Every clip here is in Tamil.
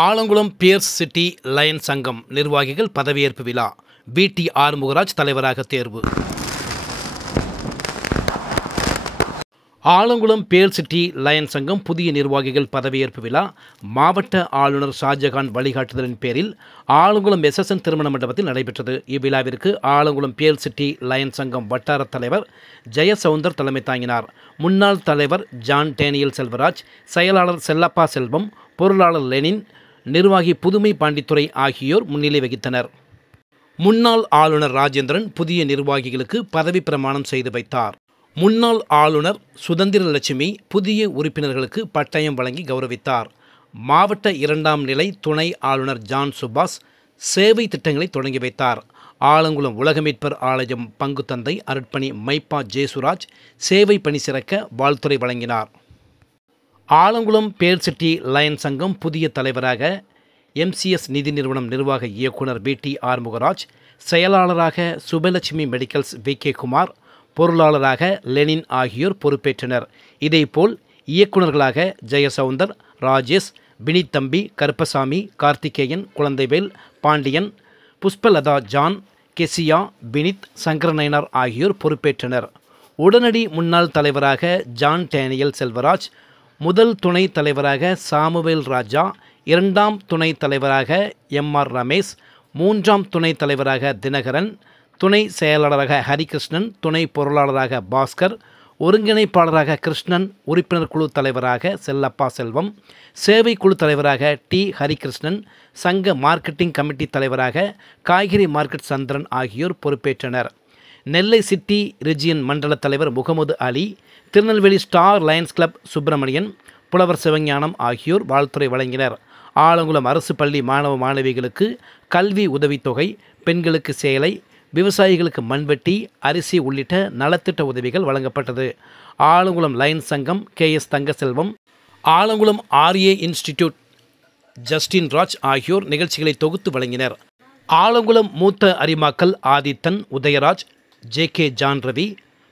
ஆலங்குளம் பியர்ஸ் சிட்டி லயன்ஸ் சங்கம் நிர்வாகிகள் பதவியேற்பு விழா. வி.டி. ஆறுமுகராஜ் தலைவராக தேர்வு. ஆலங்குளம் பியர்ஸ் சிட்டி லயன்ஸ் சங்கம் புதிய நிர்வாகிகள் பதவியேற்பு விழா மாவட்ட ஆளுநர் ஷாஜகான் வழிகாட்டுதலின் பேரில் ஆலங்குளம் எஸ்.எஸ்.என். திருமண மண்டபத்தில் நடைபெற்றது. இவ்விழாவிற்கு ஆலங்குளம் பியர்ஸ் சிட்டி லயன்ஸ் சங்கம் வட்டார தலைவர் ஜெயசவுந்தர் தலைமை தாங்கினார். முன்னாள் தலைவர் ஜான் டேனியல் செல்வராஜ், செயலாளர் செல்லப்பா செல்வம், பொருளாளர் லெனின், நிர்வாகி புதுமை பாண்டித்துரை ஆகியோர் முன்னிலை வகித்தனர். முன்னாள் ஆளுநர் ராஜேந்திரன் புதிய நிர்வாகிகளுக்கு பதவி பிரமாணம் செய்து வைத்தார். முன்னாள் ஆளுநர் சுதந்திர லட்சுமி புதிய உறுப்பினர்களுக்கு பட்டயம் வழங்கி கௌரவித்தார். மாவட்ட 2ஆம் நிலை துணை ஆளுநர் ஜான் சுபாஷ் சேவை திட்டங்களை தொடங்கி வைத்தார். ஆலங்குளம் உலகமீட்பர் ஆலயம் பங்கு தந்தை அருட்பணி மைப்பா ஜேசுராஜ் சேவை பணி சிறக்க வாழ்த்துரை வழங்கினார். ஆலங்குளம் பியர்ஸ் சிட்டி லயன்ஸ் சங்கம் புதிய தலைவராக எம்சிஎஸ் நிதி நிறுவனம் நிர்வாக இயக்குனர் வி.டி. ஆறுமுகராஜ், செயலாளராக சுபலட்சுமி மெடிக்கல்ஸ் வி.கே. குமார், பொருளாளராக லெனின் ஆகியோர் பொறுப்பேற்றனர். இதேபோல் இயக்குநர்களாக ஜெயசவுந்தர், ராஜேஷ், வினித் தம்பி, கருப்பசாமி, கார்த்திகேயன், குழந்தைவேல், பாண்டியன், புஷ்பலதா, ஜான், கெசியா, வினித், சங்கரநயனார் ஆகியோர் பொறுப்பேற்றனர். உடனடி முன்னாள் தலைவராக ஜான் டேனியல் செல்வராஜ், முதல் துணைத் தலைவராக சாமுவேல் ராஜா, 2ஆம் துணைத் தலைவராக எம்.ஆர். ரமேஷ், 3ஆம் துணைத் தலைவராக தினகரன், துணை செயலாளராக ஹரிகிருஷ்ணன், துணை பொருளாளராக பாஸ்கர், ஒருங்கிணைப்பாளராக கிருஷ்ணன், உறுப்பினர் குழு தலைவராக செல்லப்பா செல்வம், சேவை குழு தலைவராக டி. ஹரிகிருஷ்ணன், சங்க மார்க்கெட்டிங் கமிட்டி தலைவராக காய்கறி மார்க்கெட் சந்திரன் ஆகியோர் பொறுப்பேற்றனர். நெல்லை சிட்டி ரிஜியன் மண்டல தலைவர் Mohammed Ali, Tirunelveli star lions club Subramanian, புலவர் சிவஞானம் ஆகியோர் வாழ்த்துரை வழங்கினர். ஆலங்குளம் அரசு பள்ளி மாணவ மாணவிகளுக்கு கல்வி உதவித்தொகை, பெண்களுக்கு சேலை, விவசாயிகளுக்கு மண்வெட்டி, அரிசி உள்ளிட்ட நலத்திட்ட உதவிகள் வழங்கப்பட்டது. ஆலங்குளம் லயன்ஸ் சங்கம் K S. Thangaselvam, Alangulam R A. Institute Justin Raj ஆகியோர் நிகழ்ச்சிகளை தொகுத்து வழங்கினர். ஆலங்குளம் மூத்த அரிமாக்கள் ஆதித்தன், உதயராஜ், ஜே.கே. ஜான் ரவி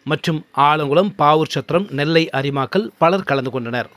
மற்றும் ஆலங்குளம் பாவூர் சத்திரம் நெல்லை அரிமாக்கள் பலர் கலந்து கொண்டனர்.